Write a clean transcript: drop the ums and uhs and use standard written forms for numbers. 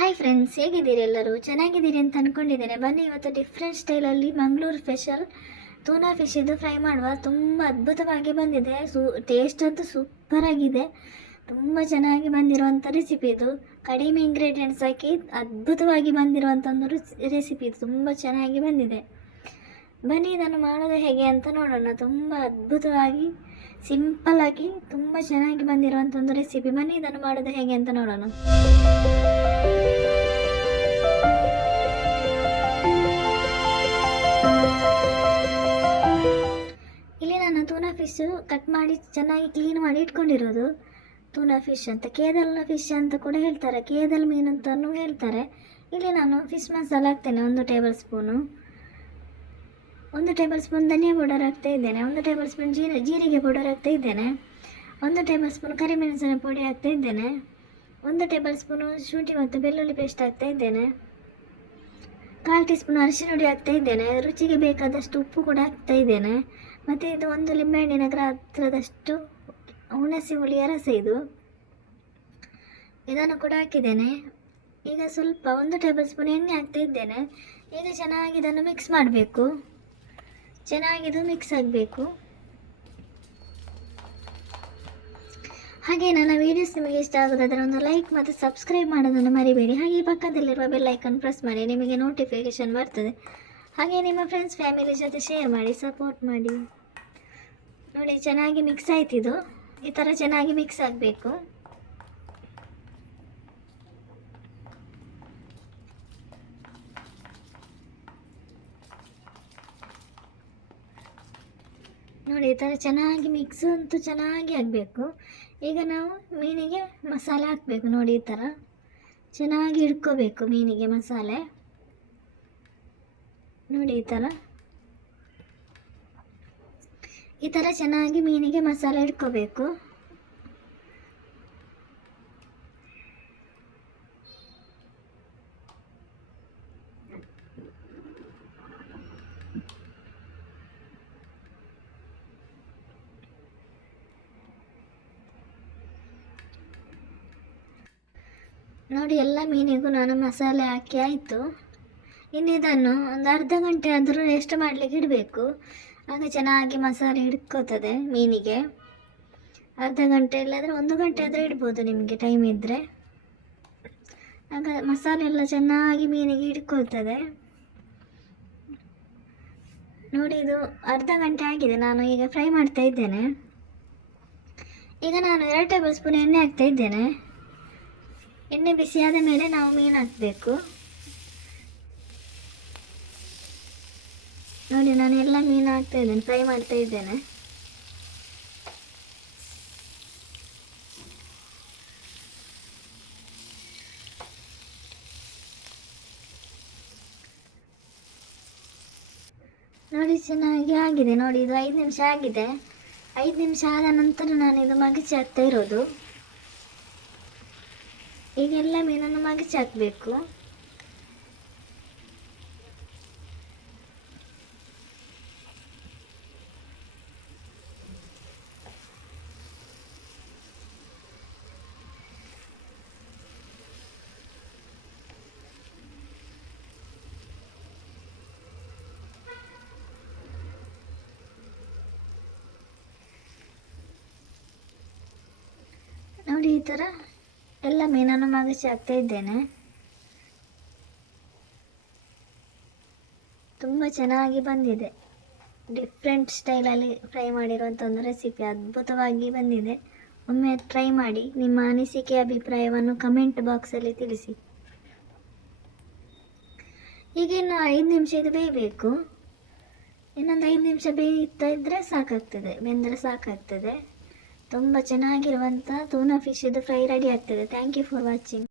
Hi friends, ಹೇಗಿದ್ದೀರಿ? ಎಲ್ಲರೂ ಚೆನ್ನಾಗಿದ್ದೀರಿ ಅಂತ ಅಂದ್ಕೊಂಡಿದ್ದೇನೆ. ಬನ್ನಿ, ಇವತ್ತು ಡಿಫ್ರೆಂಟ್ ಸ್ಟೈಲಲ್ಲಿ ಮಂಗಳೂರು ಸ್ಪೆಷಲ್ ತೂನಾ ಫಿಶ್ ಇದು ಫ್ರೈ ಮಾಡುವ. ತುಂಬ ಅದ್ಭುತವಾಗಿ ಬಂದಿದೆ. ಟೇಸ್ಟ್ ಅಂತೂ ಸೂಪರ್ ಆಗಿದೆ. ತುಂಬ ಚೆನ್ನಾಗಿ ಬಂದಿರುವಂಥ ರೆಸಿಪಿ ಇದು. ಕಡಿಮೆ ಇಂಗ್ರೀಡಿಯೆಂಟ್ಸ್ ಹಾಕಿ ಅದ್ಭುತವಾಗಿ ಬಂದಿರುವಂಥ ಒಂದು ರೆಸಿಪಿ ಇದು. ತುಂಬ ಚೆನ್ನಾಗಿ ಬಂದಿದೆ. ಬನ್ನಿ, ಇದನ್ನು ಮಾಡೋದು ಹೇಗೆ ಅಂತ ನೋಡೋಣ. ತುಂಬ ಅದ್ಭುತವಾಗಿ ಸಿಂಪಲ್ಲಾಗಿ ತುಂಬ ಚೆನ್ನಾಗಿ ಬಂದಿರುವಂಥ ಒಂದು ರೆಸಿಪಿ. ಬನ್ನಿ, ಇದನ್ನು ಮಾಡೋದು ಹೇಗೆ ಅಂತ ನೋಡೋಣ. ಇಲ್ಲಿ ನಾನು ತೂನಾ ಫಿಶ್ ಕಟ್ ಮಾಡಿ ಚೆನ್ನಾಗಿ ಕ್ಲೀನ್ ಮಾಡಿ ಇಟ್ಕೊಂಡಿರೋದು. ತೂನಾ ಫಿಶ್ ಅಂತ, ಕೇದಲ್ ಫಿಶ್ ಅಂತ ಕೂಡ ಹೇಳ್ತಾರೆ, ಕೇದಲ್ ಮೀನು ಅಂತಲೂ ಹೇಳ್ತಾರೆ. ಇಲ್ಲಿ ನಾನು ಫಿಶ್ ಮಸಾಲ ಹಾಕ್ತೇನೆ. 1 ಟೇಬಲ್ ಸ್ಪೂನು, 1 ಟೇಬಲ್ ಸ್ಪೂನ್ ಧನಿಯಾ ಪೌಡರ್ ಹಾಕ್ತಾ ಇದ್ದೇನೆ. 1 ಟೇಬಲ್ ಸ್ಪೂನ್ ಜೀರಿಗೆ ಪೌಡರ್ ಹಾಕ್ತಾ ಇದ್ದೇನೆ. 1 ಟೇಬಲ್ ಸ್ಪೂನ್ ಕರಿಮೆಣಸಿನ ಪುಡಿ ಹಾಕ್ತಾ ಇದ್ದೇನೆ. 1 ಟೇಬಲ್ ಸ್ಪೂನು ಶುಂಠಿ ಮತ್ತು ಬೆಳ್ಳುಳ್ಳಿ ಪೇಸ್ಟ್ ಹಾಕ್ತಾ ಇದ್ದೇನೆ. 1/4 ಟೀ ಸ್ಪೂನ್ ಅರಿಶಿನ ಹುಡಿ ಹಾಕ್ತಾ ಇದ್ದೇನೆ. ರುಚಿಗೆ ಬೇಕಾದಷ್ಟು ಉಪ್ಪು ಕೂಡ ಹಾಕ್ತಾ ಇದ್ದೇನೆ. ಮತ್ತು ಇದು 1 ಲಿಂಬೆಹಣ್ಣಿನ ಗಾತ್ರದಷ್ಟು ಹುಣಸೆ ಹುಳಿಯ ರಸ ಇದು, ಇದನ್ನು ಕೂಡ ಹಾಕಿದ್ದೇನೆ. ಈಗ ಸ್ವಲ್ಪ 1 ಟೇಬಲ್ ಸ್ಪೂನ್ ಎಣ್ಣೆ ಹಾಕ್ತಾ ಇದ್ದೇನೆ. ಈಗ ಚೆನ್ನಾಗಿ ಇದನ್ನು ಮಿಕ್ಸ್ ಮಾಡಬೇಕು. ಚೆನ್ನಾಗಿದು ಮಿಕ್ಸ್ ಆಗಬೇಕು. ಹಾಗೆ ನನ್ನ ವೀಡಿಯೋಸ್ ನಿಮಗೆ ಇಷ್ಟ ಆಗೋದಾದರೆ ಒಂದು ಲೈಕ್ ಮತ್ತು ಸಬ್ಸ್ಕ್ರೈಬ್ ಮಾಡೋದನ್ನು ಮರಿಬೇಡಿ. ಹಾಗೆ ಪಕ್ಕದಲ್ಲಿರುವ ಬೆಲ್ ಐಕನ್ ಪ್ರೆಸ್ ಮಾಡಿ, ನಿಮಗೆ ನೋಟಿಫಿಕೇಷನ್ ಬರ್ತದೆ. ಹಾಗೆ ನಿಮ್ಮ ಫ್ರೆಂಡ್ಸ್ ಫ್ಯಾಮಿಲಿ ಜೊತೆ ಶೇರ್ ಮಾಡಿ, ಸಪೋರ್ಟ್ ಮಾಡಿ. ನೋಡಿ, ಚೆನ್ನಾಗಿ ಮಿಕ್ಸ್ ಆಯ್ತಿದು. ಈ ಥರ ಚೆನ್ನಾಗಿ ಮಿಕ್ಸ್ ಆಗಬೇಕು. ನೋಡಿ, ಈ ಥರ ಚೆನ್ನಾಗಿ ಮಿಕ್ಸ್ ಅಂತೂ ಚೆನ್ನಾಗಿ ಆಗಬೇಕು. ಈಗ ನಾವು ಮೀನಿಗೆ ಮಸಾಲೆ ಹಾಕಬೇಕು. ನೋಡಿ, ಈ ಥರ ಚೆನ್ನಾಗಿ ಹಿಡ್ಕೋಬೇಕು ಮೀನಿಗೆ ಮಸಾಲೆ. ನೋಡಿ, ಈ ಥರ ಚೆನ್ನಾಗಿ ಮೀನಿಗೆ ಮಸಾಲೆ ಹಿಡ್ಕೋಬೇಕು. ನೋಡಿ, ಎಲ್ಲ ಮೀನಿಗೂ ನಾನು ಮಸಾಲೆ ಹಾಕಿ ಆಯಿತು. ಇನ್ನು ಇದನ್ನು ಒಂದು ಅರ್ಧ ಗಂಟೆ ಆದರೂ ರೆಸ್ಟ್ ಮಾಡಲಿಕ್ಕೆ ಇಡಬೇಕು. ಆಗ ಚೆನ್ನಾಗಿ ಮಸಾಲೆ ಹಿಡ್ಕೋತದೆ ಮೀನಿಗೆ. ಅರ್ಧ ಗಂಟೆ ಇಲ್ಲಾಂದರೆ 1 ಗಂಟೆ ಆದರೂ ಇಡ್ಬೋದು ನಿಮಗೆ ಟೈಮ್ ಇದ್ದರೆ. ಆಗ ಮಸಾಲೆ ಎಲ್ಲ ಚೆನ್ನಾಗಿ ಮೀನಿಗೆ ಹಿಡ್ಕೊಳ್ತದೆ. ನೋಡಿ, ಇದು ಅರ್ಧ ಗಂಟೆ ಆಗಿದೆ. ನಾನು ಈಗ ಫ್ರೈ ಮಾಡ್ತಾ ಇದ್ದೇನೆ. ಈಗ ನಾನು 2 ಟೇಬಲ್ ಸ್ಪೂನ್ ಎಣ್ಣೆ ಹಾಕ್ತಾ ಇದ್ದೇನೆ. ಎಣ್ಣೆ ಬಿಸಿಯಾದ ಮೇಲೆ ನಾವು ಮೀನು ಹಾಕಬೇಕು. ನೋಡಿ, ನಾನು ಎಲ್ಲ ಮೀನು ಹಾಕ್ತಾ ಇದ್ದೇನೆ, ಫ್ರೈ ಮಾಡ್ತಾ ಇದ್ದೇನೆ. ನೋಡಿ, ಚೆನ್ನಾಗಿ ಆಗಿದೆ. ನೋಡಿ, ಇದು 5 ನಿಮಿಷ ಆಗಿದೆ. 5 ನಿಮಿಷ ಆದ ನಂತರ ನಾನು ಇದು ಮಗಚಿ ಹಾಕ್ತಾ ಇರೋದು. ಈಗೆಲ್ಲ ಮೀನನ್ನು ಮಗಚಿ ಹಾಕಬೇಕು. ನೋಡಿ, ಈ ಥರ ಎಲ್ಲ ಮೀನನ್ನು ಮಗಚಿ ಹಾಕ್ತಾ ಇದ್ದೇನೆ. ತುಂಬ ಚೆನ್ನಾಗಿ ಬಂದಿದೆ. ಡಿಫ್ರೆಂಟ್ ಸ್ಟೈಲಲ್ಲಿ ಫ್ರೈ ಮಾಡಿರುವಂಥ ಒಂದು ರೆಸಿಪಿ ಅದ್ಭುತವಾಗಿ ಬಂದಿದೆ. ಒಮ್ಮೆ ಟ್ರೈ ಮಾಡಿ. ನಿಮ್ಮ ಅನಿಸಿಕೆ ಅಭಿಪ್ರಾಯವನ್ನು ಕಮೆಂಟ್ ಬಾಕ್ಸಲ್ಲಿ ತಿಳಿಸಿ. ಈಗ ಇನ್ನು 5 ನಿಮಿಷ ಇದು ಬೇಯಬೇಕು. ಇನ್ನೊಂದು 5 ನಿಮಿಷ ಬೇಯ್ತಾ ಇದ್ದರೆ ಸಾಕಾಗ್ತದೆ, ಬೆಂದರೆ ಸಾಕಾಗ್ತದೆ. ತುಂಬ ಚೆನ್ನಾಗಿರುವಂಥ ತೂನಾ ಫಿಶ್ ಇದು ಫ್ರೈ ರೆಡಿ ಆಗ್ತದೆ. Thank you for watching.